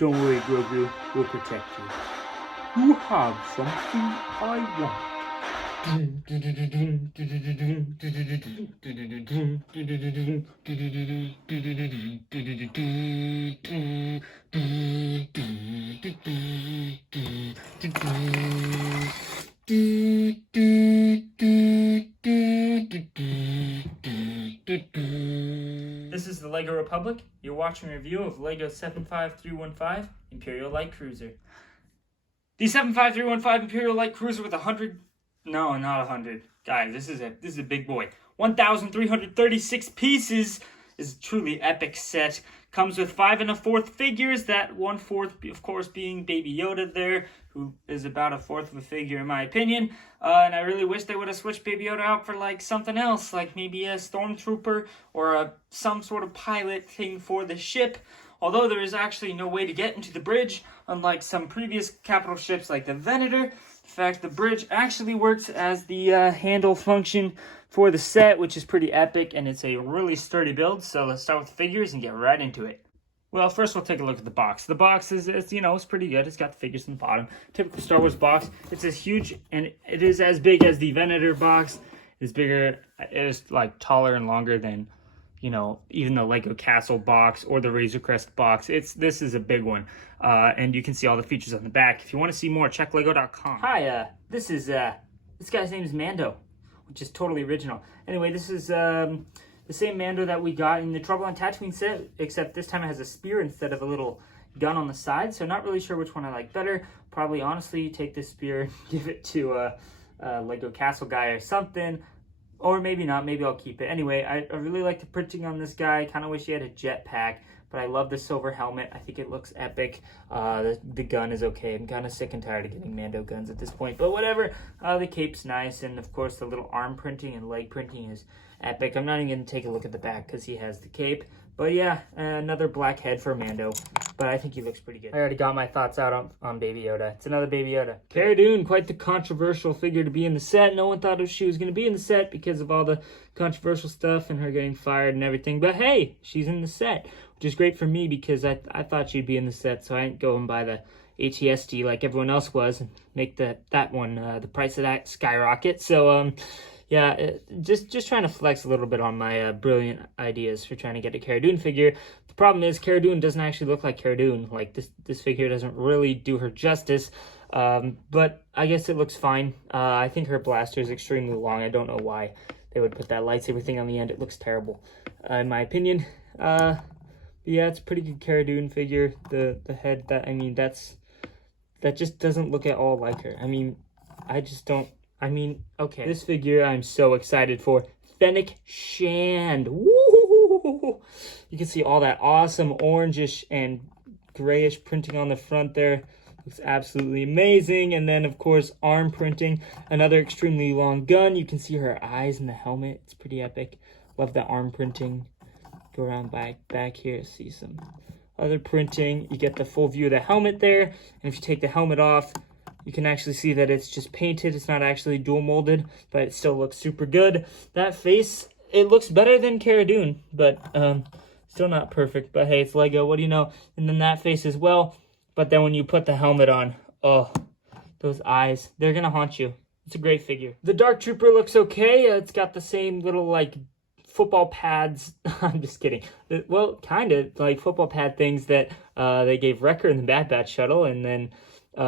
Don't worry, Grogu. We'll protect you. You have something I want. This is the LEGO Republic. You're watching a review of LEGO 75315 Imperial Light Cruiser. The 75315 Imperial Light Cruiser with 100... No, not 100. Guys, this is a big boy. 1,336 pieces. Is a truly epic set. Comes with 5 1/4 figures. That 1/4, of course, being Baby Yoda there, who is about 1/4 of a figure in my opinion. And I really wish they would have switched Baby Yoda out for like something else, like maybe a stormtrooper or some sort of pilot thing for the ship. Although there is actually no way to get into the bridge, unlike some previous capital ships like the Venator. In fact, the bridge actually works as the handle function for the set, which is pretty epic, and it's a really sturdy build. So let's start with the figures and get right into it. Well, first we'll take a look at the box. The box is it's pretty good. It's got the figures on the bottom. Typical Star Wars box. It's as huge, and it is as big as the Venator box. It's bigger. It is like taller and longer than, even the Lego Castle box or the Razor Crest box. This is a big one, and you can see all the features on the back. If you want to see more, check lego.com. Hi, this guy's name is Mando, which is totally original. Anyway, this is the same Mando that we got in the Trouble on Tatooine set, except this time it has a spear instead of a little gun on the side. So not really sure which one I like better. Probably honestly take this spear, give it to a Lego Castle guy or something. Or maybe not, maybe I'll keep it. Anyway, I really like the printing on this guy. Kind of wish he had a jetpack, but I love the silver helmet. I think it looks epic. The gun is okay. I'm kind of sick and tired of getting Mando guns at this point, but whatever. The cape's nice, and of course the little arm printing and leg printing is epic. I'm not even going to take a look at the back because he has the cape. But yeah, another black head for Mando. But I think he looks pretty good. I already got my thoughts out on Baby Yoda. It's another Baby Yoda. Cara Dune, quite the controversial figure to be in the set. No one thought she was going to be in the set because of all the controversial stuff and her getting fired and everything. But hey, she's in the set, which is great for me because I thought she'd be in the set, so I didn't go and buy the ATSD like everyone else was and make the price of that skyrocket. So, yeah, just trying to flex a little bit on my brilliant ideas for trying to get a Cara Dune figure. The problem is Cara Dune doesn't actually look like Cara Dune. Like, this figure doesn't really do her justice, but I guess it looks fine. I think her blaster is extremely long. I don't know why they would put that lightsaber thing on the end. It looks terrible, in my opinion. But yeah, it's a pretty good Cara Dune figure. The head, that just doesn't look at all like her. Okay. This figure I'm so excited for. Fennec Shand. Woo! You can see all that awesome orangish and grayish printing on the front there. Looks absolutely amazing. And then, of course, arm printing. Another extremely long gun. You can see her eyes in the helmet. It's pretty epic. Love the arm printing. Go around back here. See some other printing. You get the full view of the helmet there. And if you take the helmet off, you can actually see that it's just painted. It's not actually dual molded, but it still looks super good. That face, it looks better than Cara Dune, but still not perfect. But hey, it's Lego. What do you know? And then that face as well. But then when you put the helmet on, oh, those eyes, they're going to haunt you. It's a great figure. The Dark Trooper looks okay. It's got the same little, like, football pads. I'm just kidding. Well, kind of like football pad things that they gave Wrecker in the Bad Batch shuttle, and then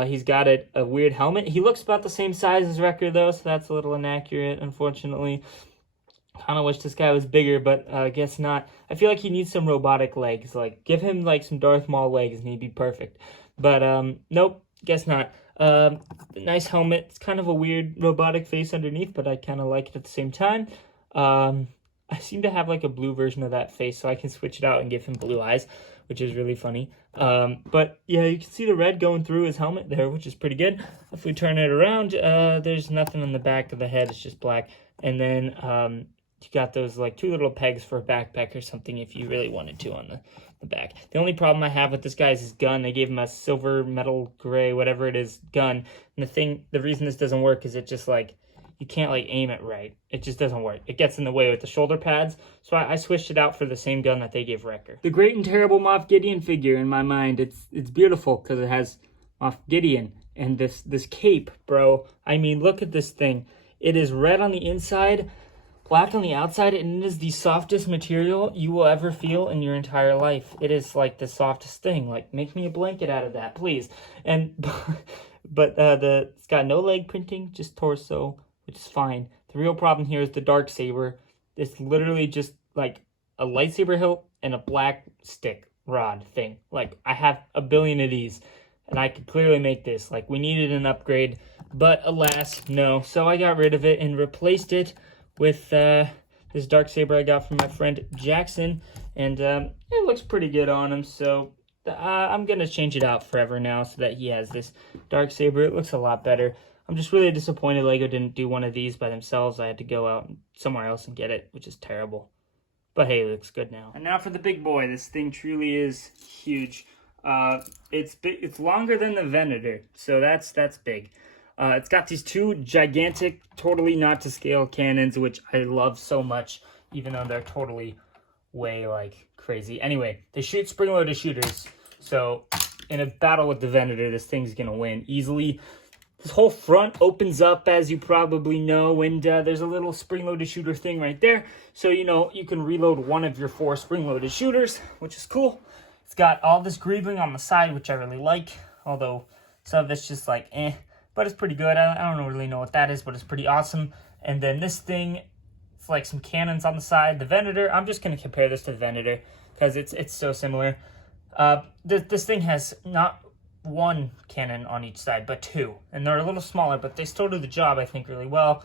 he's got a weird helmet. He looks about the same size as Wrecker, though, so that's a little inaccurate, unfortunately. Kind of wish this guy was bigger, but I guess not. I feel like he needs some robotic legs. Like, give him, like, some Darth Maul legs, and he'd be perfect. But, nope, guess not. Nice helmet. It's kind of a weird robotic face underneath, but I kind of like it at the same time. I seem to have, like, a blue version of that face, so I can switch it out and give him blue eyes, which is really funny. But yeah, you can see the red going through his helmet there, which is pretty good. If we turn it around, there's nothing on the back of the head. It's just black. And then you got those like two little pegs for a backpack or something if you really wanted to on the back. The only problem I have with this guy is his gun. They gave him a silver, metal, gray, whatever it is, gun. And the reason this doesn't work is it just like, you can't like aim it right. It just doesn't work. It gets in the way with the shoulder pads. So I switched it out for the same gun that they gave Wrecker. The Great and Terrible Moff Gideon figure, in my mind, it's beautiful because it has Moff Gideon and this cape, bro. I mean, look at this thing. It is red on the inside, black on the outside, and it is the softest material you will ever feel in your entire life. It is like the softest thing. Like, make me a blanket out of that, please. And but it's got no leg printing, just torso, which is fine. The real problem here is the dark saber. It's literally just like a lightsaber hilt and a black stick rod thing. Like, I have a billion of these, and I could clearly make this. Like, we needed an upgrade, but alas, no. So I got rid of it and replaced it with this dark saber I got from my friend Jackson, and it looks pretty good on him. So I'm gonna change it out forever now so that he has this dark saber. It looks a lot better. I'm just really disappointed Lego didn't do one of these by themselves. I had to go out somewhere else and get it, which is terrible. But hey, it looks good now. And now for the big boy. This thing truly is huge. It's big. It's longer than the Venator, so that's big. It's got these two gigantic, totally not to scale cannons, which I love so much, even though they're totally way like crazy. Anyway, they shoot spring-loaded shooters, so in a battle with the Venator, this thing's gonna win easily. This whole front opens up, as you probably know, and there's a little spring-loaded shooter thing right there. So, you know, you can reload one of your 4 spring-loaded shooters, which is cool. It's got all this greaving on the side, which I really like, although some of it's just like, but it's pretty good. I don't really know what that is, but it's pretty awesome. And then this thing, it's like some cannons on the side. The Venator, I'm just going to compare this to the Venator because it's so similar. This thing has not 1 cannon on each side, but 2. And they're a little smaller, but they still do the job, I think, really well.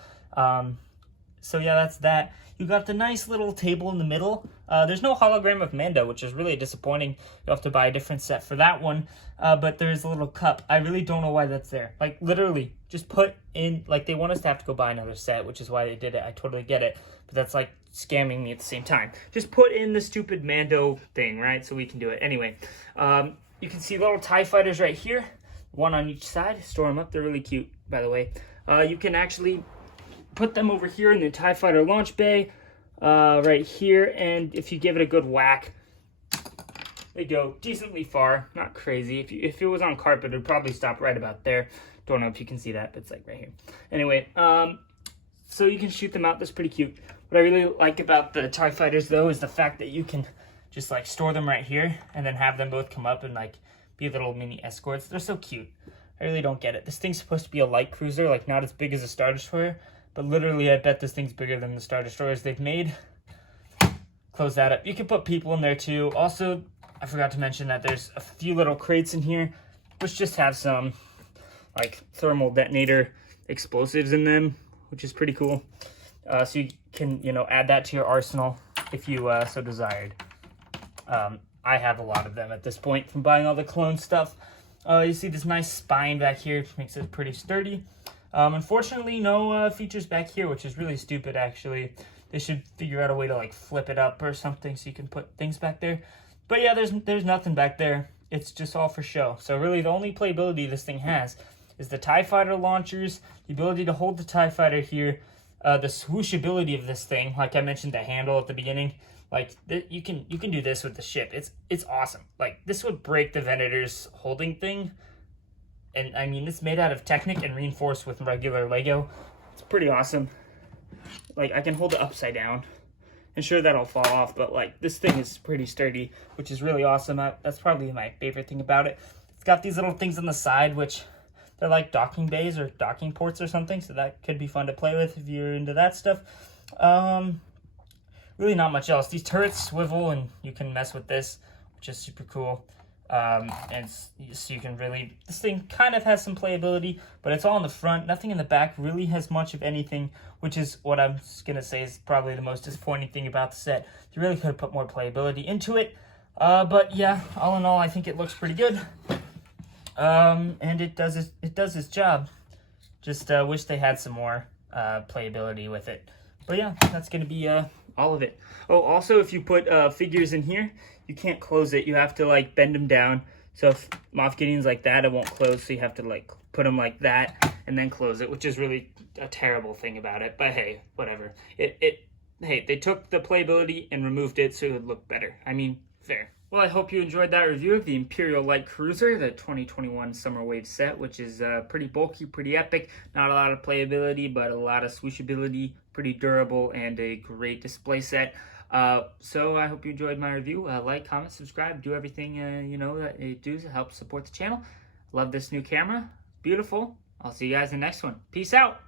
So yeah, that's that. You got the nice little table in the middle. There's no hologram of Mando, which is really disappointing. You'll have to buy a different set for that one. But there's a little cup. I really don't know why that's there. Like, literally, just put in, like, they want us to have to go buy another set, which is why they did it. I totally get it. But that's, like, scamming me at the same time. Just put in the stupid Mando thing, right? So we can do it. Anyway, you can see little TIE fighters right here. 1 on each side. Store them up. They're really cute, by the way. You can actually put them over here in the TIE Fighter launch bay, right here, and if you give it a good whack, they go decently far, not crazy. If it was on carpet, it would probably stop right about there. Don't know if you can see that, but it's like right here. Anyway, so you can shoot them out. That's pretty cute. What I really like about the TIE Fighters, though, is the fact that you can just like store them right here and then have them both come up and like be little mini escorts. They're so cute. I really don't get it. This thing's supposed to be a light cruiser, like not as big as a Star Destroyer, but literally I bet this thing's bigger than the Star Destroyers they've made. Close that up. You can put people in there too. Also, I forgot to mention that there's a few little crates in here which just have some like thermal detonator explosives in them, which is pretty cool. So you can, you know, add that to your arsenal if you so desired. I have a lot of them at this point from buying all the clone stuff. You see this nice spine back here, which makes it pretty sturdy. Unfortunately, no features back here, which is really stupid, actually. They should figure out a way to, like, flip it up or something so you can put things back there. But yeah, there's nothing back there. It's just all for show. So really, the only playability this thing has is the TIE Fighter launchers, the ability to hold the TIE Fighter here, the swooshability of this thing. Like I mentioned, the handle at the beginning. Like, you can do this with the ship. It's awesome. Like, this would break the Venator's holding thing. And, I mean, it's made out of Technic and reinforced with regular Lego. It's pretty awesome. Like, I can hold it upside down. And sure, that'll fall off, but, like, this thing is pretty sturdy, which is really awesome. That's probably my favorite thing about it. It's got these little things on the side, which they're like docking bays or docking ports or something, so that could be fun to play with if you're into that stuff. Really not much else. These turrets swivel, and you can mess with this, which is super cool. And so you can really, this thing kind of has some playability, but it's all in the front. Nothing in the back really has much of anything, which is what I'm gonna say is probably the most disappointing thing about the set. You really could have put more playability into it. But yeah, all in all, I think it looks pretty good. And it does its job. Just wish they had some more playability with it. But yeah, that's gonna be all of it. Oh, also, if you put figures in here, you can't close it. You have to like bend them down So if Moff Gideon's like that, it won't close, so you have to like put them like that and then close it, which is really a terrible thing about it. But hey, whatever. Hey, they took the playability and removed it so it would look better. I mean, fair. Well, I hope you enjoyed that review of the Imperial Light Cruiser, the 2021 Summer Wave set, which is pretty bulky, pretty epic. Not a lot of playability, but a lot of swooshability, pretty durable, and a great display set. So I hope you enjoyed my review. Like, comment, subscribe, do everything you know that it does to help support the channel. Love this new camera. Beautiful. I'll see you guys in the next one. Peace out.